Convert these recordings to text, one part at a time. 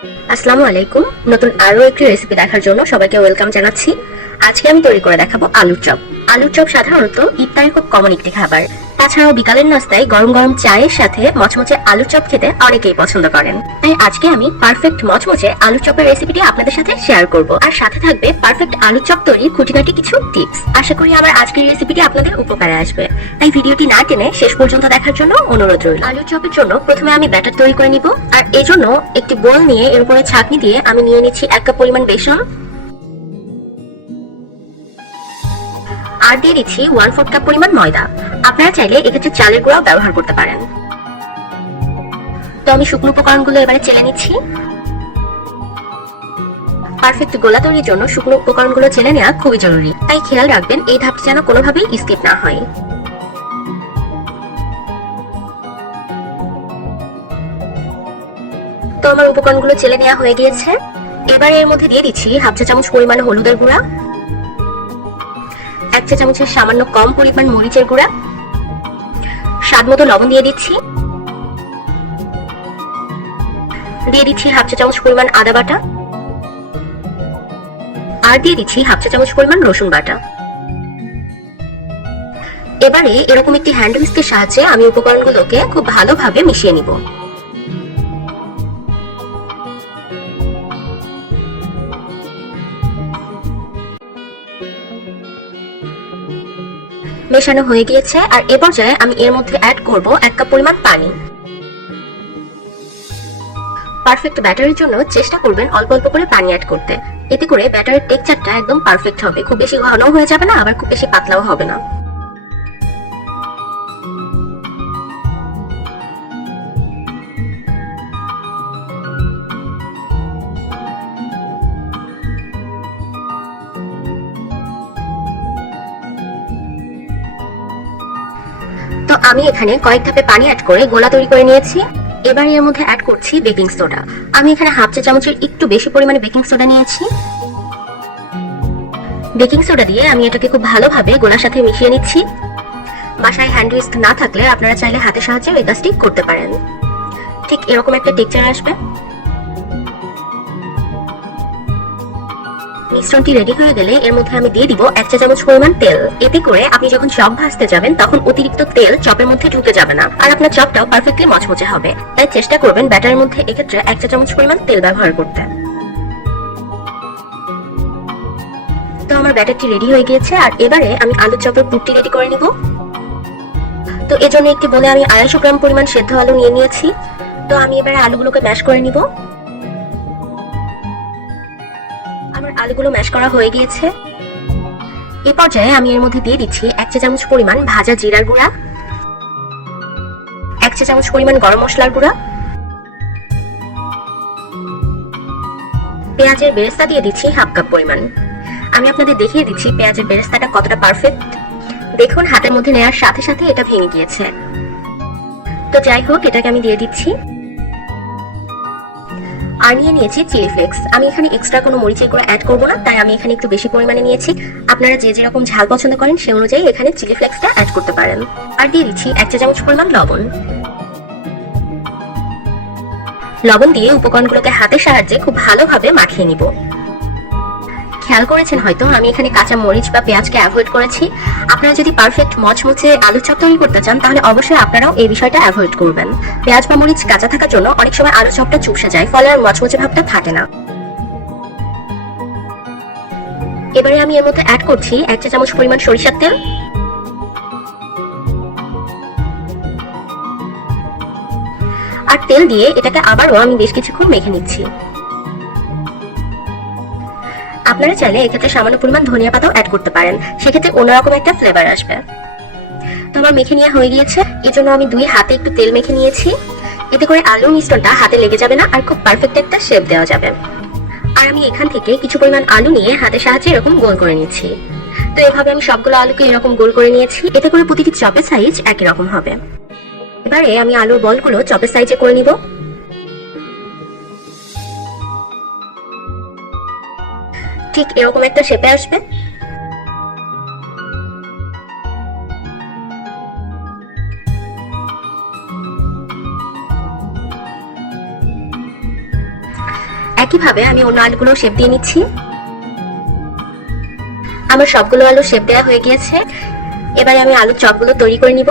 আসসালামু আলাইকুম। নতুন আরো একটি রেসিপি দেখার জন্য সবাইকে ওয়েলকাম জানাচ্ছি। আজকে আমি তৈরি করে দেখাবো আলুর চপ। আলুর চপ সাধারণত ইফতারে খুব কমন একটি খাবার। তাছাড়াও বিকালের নাস্তায় গরম গরম চায়ের সাথে মচমচে আলুর চপ খেতে অনেকেই পছন্দ করেন। তাই আজকে আমি পারফেক্ট মচমচে আলুর চপের রেসিপিটি আপনাদের সাথে শেয়ার করব, আর সাথে থাকবে পারফেক্ট আলুর চপ তৈরির খুঁটিনাটি কিছু টিপস। আশা করি আমার আজকের রেসিপিটি আপনাদের উপকারে আসবে, তাই ভিডিওটি না টেনে শেষ পর্যন্ত দেখার জন্য অনুরোধ রইল। আলুর চপের জন্য প্রথমে আমি ব্যাটার তৈরি করে নিব, আর এই জন্য একটি বোল নিয়ে এর উপরে ছাঁকনি দিয়ে আমি নিয়ে নিচ্ছি 1 কাপ পরিমাণ বেসন, আর দিয়ে দিচ্ছি 1/4 কাপ পরিমাণ ময়দা। আপনারা চাইলে এক্ষেত্রে চালের গুঁড়াও ব্যবহার করতে পারেন। তো আমি শুকনো উপকরণগুলো এবারে চেলে নিচ্ছি। পারফেক্ট গোলা তৈরির জন্য শুকনো উপকরণগুলো চেলে নেওয়া খুবই জরুরি, তাই খেয়াল রাখবেন এই ধাপটি যেন কোনোভাবেই স্কিপ না হয়। তো আমার উপকরণগুলো চেলে নেওয়া হয়ে গিয়েছে। এবার এর মধ্যে দিয়ে দিচ্ছি 1/2 চা চামচ পরিমাণ হলুদের গুঁড়া, 1 চা চামচের সামান্য কম পরিমাণ মরিচের গুঁড়া, স্বাদ মতো লবণ দিয়ে দিচ্ছি, দিয়ে দিচ্ছি 1/2 চা চামচ পরিমাণ আদা বাটা, আর দিয়ে দিচ্ছি 1/2 চা চামচ পরিমাণ রসুন বাটা। এবারে এরকম একটি হ্যান্ড হুইস্কের সাহায্যে আমি উপকরণগুলোকে খুব ভালোভাবে মিশিয়ে নিব। মেশানো হয়ে গিয়েছে, আর এ পর্যায়ে আমি এর মধ্যে অ্যাড করব 1 কাপ পরিমাণ পানি। পারফেক্ট ব্যাটারের জন্য চেষ্টা করবেন অল্প অল্প করে পানি অ্যাড করতে, এতে করে ব্যাটারের টেক্সচারটা একদম পারফেক্ট হবে। খুব বেশি ঘন হয়ে যাবে না, আবার খুব বেশি পাতলাও হবে না। তো আমি এখানে কয়েক ধাপে পানি অ্যাড করে গোলা তৈরি করে নিয়েছি। এবার এর মধ্যে অ্যাড করছি বেকিং সোডা। আমি এখানে 1/2 চা চামচের একটু বেশি পরিমাণে বেকিং সোডা নিয়েছি। বেকিং সোডা দিয়ে আমি এটাকে খুব ভালোভাবে গোলার সাথে মিশিয়ে নিচ্ছি। বাসায় হ্যান্ড হুইস্ক না থাকলে আপনারা চাইলে হাতের সাহায্যে এই কাজটি করতে পারেন। ঠিক এরকম একটা টেক্সচার আসবে। মিশ্রণটি রেডি হয়ে গেলে এর মধ্যে আমি দিয়ে দিব 1 চা চামচ পরিমাণ তেল। এতে করে আপনি যখন চপ ভাজতে যাবেন তখন অতিরিক্ত তেল চপের মধ্যে ঢুকে যাবে না, আর আপনার চপটাও পারফেক্টলি মচমচে হবে। তাই চেষ্টা করবেন ব্যাটারের মধ্যে এক্ষেত্রে 1 চা চামচ পরিমাণ তেল ব্যবহার করতে। তো আমার ব্যাটারটি রেডি হয়ে গিয়েছে, আর এবারে আমি আলুর চপের পুরটি রেডি করে নিব। তো এজন্য একটি বলে আমি 250 গ্রাম পরিমাণ সেদ্ধ আলু নিয়ে নিয়েছি। তো আমি এবারে আলুগুলোকে ম্যাশ করে নিব। আমার আলুগুলো ম্যাশ করা হয়ে গিয়েছে। এই পর্যায়ে আমি এর মধ্যে দিয়ে দিচ্ছি 1 চা চামচ পরিমাণ ভাজা জিরার গুঁড়া, 1 চা চামচ পরিমাণ গরম মশলার গুঁড়া, পেঁয়াজের বেরেস্তা দিয়ে দিচ্ছি 1/2 কাপ পরিমাণ। আমি আপনাদের দেখিয়ে দিচ্ছি পেঁয়াজের বেরেস্তাটা কতটা পারফেক্ট। দেখুন হাতের মধ্যে নেওয়ার সাথে সাথে এটা ভেঙে গিয়েছে। তো যাই হোক, এটাকে আমি দিয়ে দিচ্ছি। আর নিয়ে নিয়েছি চিলি ফ্লেক্স। আমি এখানে এক্সট্রা কোনো মরিচের গুঁড়া অ্যাড করব না, তাই আমি এখানে একটু বেশি পরিমাণে নিয়েছি। আপনারা যে যেরকম ঝাল পছন্দ করেন সেই অনুযায়ী এখানে চিলি ফ্লেক্সটা অ্যাড করতে পারেন। আর দিয়ে দিচ্ছি 1 চা চামচ পরিমাণ লবণ। লবণ দিয়ে উপকরণগুলোকে হাতের সাহায্যে খুব ভালোভাবে মাখিয়ে নিব। খেয়াল করেছেন হয়তো আমি এখানে কাঁচা মরিচ বা পেঁয়াজকে অ্যাভয়েড করেছি। আপনারা যদি পারফেক্ট মচমচে আলুর চপ তৈরি করতে চান তাহলে অবশ্যই আপনারাও এই বিষয়টা অ্যাভয়েড করবেন। পেঁয়াজ বা মরিচ কাঁচা থাকার জন্য অনেক সময় আলুর চপটা চুপসে যায়, ফলে আর মচমচে ভাবটা থাকে না। এবারে আমি এর মধ্যে অ্যাড করছি 1 চা চামচ পরিমাণ সরিষার তেল, আর তেল দিয়ে এটাকে আবারও আমি বেশ কিছুক্ষণ মেখে নিচ্ছি। আপনারা চাইলে এক্ষেত্রে সামান্য পরিমাণ ধনিয়া পাতাও অ্যাড করতে পারেন, সেক্ষেত্রে অন্যরকম একটা ফ্লেভার আসবে। তো আমার মেখে নেওয়া হয়ে গিয়েছে। এর জন্য আমি 2 হাতে একটু তেল মেখে নিয়েছি। এতে করে আলুর মিশ্রণটা হাতে লেগে যাবে না, আর খুব পারফেক্ট একটা শেপ দেওয়া যাবে। আর আমি এখান থেকে কিছু পরিমাণ আলু নিয়ে হাতের সাহায্যে এরকম গোল করে নিচ্ছি। তো এভাবে আমি সবগুলো আলুকে এরকম গোল করে নিয়েছি। এতে করে প্রতিটি চপের সাইজ একই রকম হবে। এবারে আমি আলুর বলগুলো চপের সাইজে করে নিব। ঠিক এরকম একটা শেপে আসবে। একইভাবে আমি অন্য আলুগুলো শেপ দিয়ে নিচ্ছি। আমার সবগুলো আলু শেপ দেওয়া হয়ে গিয়েছে। এবারে আমি আলুর চপগুলো তৈরি করে নিব।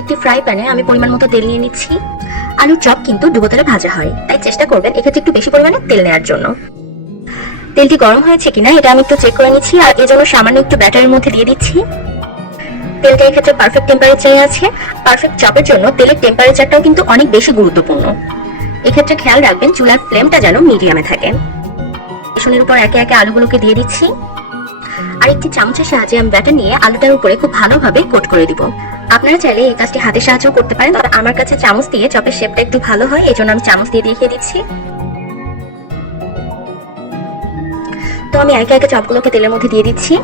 একটি ফ্রাই প্যানে আমি পরিমাণ মতো তেল নিয়ে নিচ্ছি। আলুর চপ কিন্তু ডুবো তেলে ভাজা হয়, তাই চেষ্টা করবেন এক্ষেত্রে একটু বেশি পরিমাণে তেল নেওয়ার জন্য। তেলটি গরম হয়েছে কিনা এটা আমি একটু চেক করে নিচ্ছি, আর এর জন্য সামান্য একটু ব্যাটারের মধ্যে দিয়ে দিচ্ছি। তেলটা এক্ষেত্রে পারফেক্ট টেম্পারেচারে আছে। পারফেক্ট চপের জন্য তেলের টেম্পারেচারটাও কিন্তু অনেক বেশি গুরুত্বপূর্ণ। এক্ষেত্রে খেয়াল রাখবেন চুলার ফ্লেমটা যেন মিডিয়ামে থাকে। বেসনের উপর একে একে আলুগুলোকে দিয়ে দিচ্ছি, আর একটি চামচের সাহায্যে আমি ব্যাটার নিয়ে আলুটার উপরে খুব ভালোভাবে কোট করে দিব। আপনারা চাইলে এই কাজটি হাতের সাহায্যেও করতে পারেন, তবে আমার কাছে চামচ দিয়ে চপের শেপটা একটু ভালো হয়, এই জন্য আমি চামচ দিয়ে দেখিয়ে দিচ্ছি। তো আমি একে একে চপগুলোকে তেলের মধ্যে দিয়ে দিচ্ছি।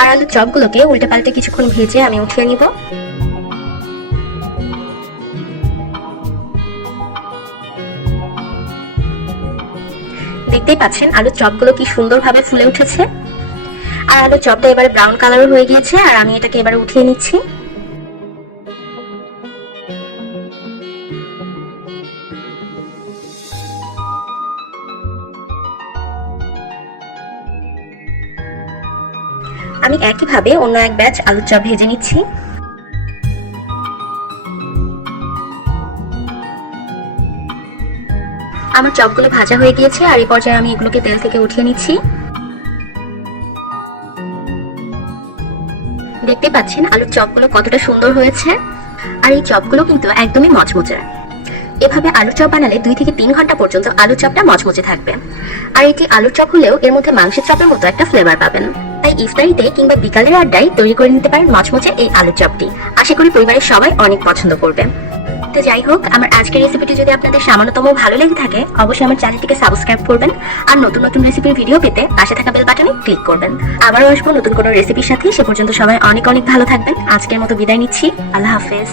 আর আলুর চপগুলোকে উল্টে পাল্টে কিছুক্ষণ ভেজে আমি উঠিয়ে নিব। দেখতেই পাচ্ছেন আলুর চপগুলো কি সুন্দরভাবে ফুলে উঠেছে। আর আলুর চপটা এবারে ব্রাউন কালার হয়ে গিয়েছে, আর আমি এটাকে এবারে উঠিয়ে নিচ্ছি। আমি একইভাবে অন্য এক ব্যাচ আলুর চপ ভেজে নিচ্ছি। আমার চপগুলো ভাজা হয়ে গিয়েছে, আর এই পর্যায়ে আমি এগুলোকে তেল থেকে উঠিয়ে নিচ্ছি। দেখতে পাচ্ছেন আলুর চপগুলো কতটা সুন্দর হয়েছে, আর এই চপগুলো কিন্তু একদমই মচমচে। এভাবে আলুর চপ বানালে 2 থেকে 3 ঘন্টা পর্যন্ত আলুর চপটা মচমচে থাকবে। আর এটি আলুর চপ হলেও এর মধ্যে মাংসের চপের মতো একটা ফ্লেভার পাবেন। তাই ইফতারিতে কিংবা বিকালের আড্ডায় তৈরি করে নিতে পারেন মচমচে এই আলুর চপটি। আশা করি পরিবারের সবাই অনেক পছন্দ করবে। তো যাই হোক, আমার আজকের রেসিপিটি যদি আপনাদের সামান্যতম ভালো লেগে থাকে অবশ্যই আমার চ্যানেলটিকে সাবস্ক্রাইব করবেন, আর নতুন নতুন রেসিপির ভিডিও পেতে পাশে থাকা বেল বাটনে ক্লিক করবেন। আবারও আসবো নতুন কোনো রেসিপির সাথে। সে পর্যন্ত সবাই অনেক অনেক ভালো থাকবেন। আজকের মতো বিদায় নিচ্ছি। আল্লাহ হাফেজ।